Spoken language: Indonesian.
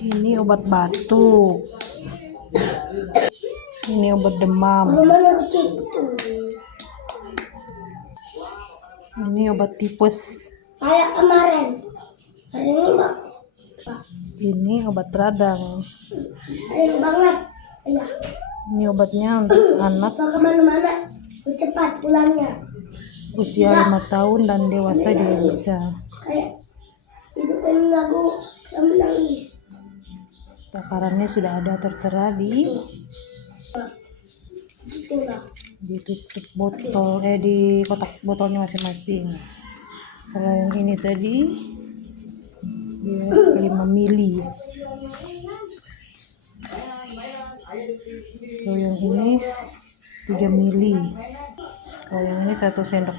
Ini obat batuk. Ini obat demam. Ini obat tipes. Kayak kemarin. Hari ini Mbak. Ini obat radang. Sering banget. Iya. Ini obatnya untuk anak Kalau kemana-mana cepat pulangnya. usia 5 tahun dan dewasa juga bisa. Kayak hidupin lagu sambil nangis. Takarannya sudah ada tertera di tutup botol, di kotak botolnya masing-masing. Kalau yang ini tadi dia 5 mili. Kalau yang ini 3 mili. Kalau yang ini 1 sendok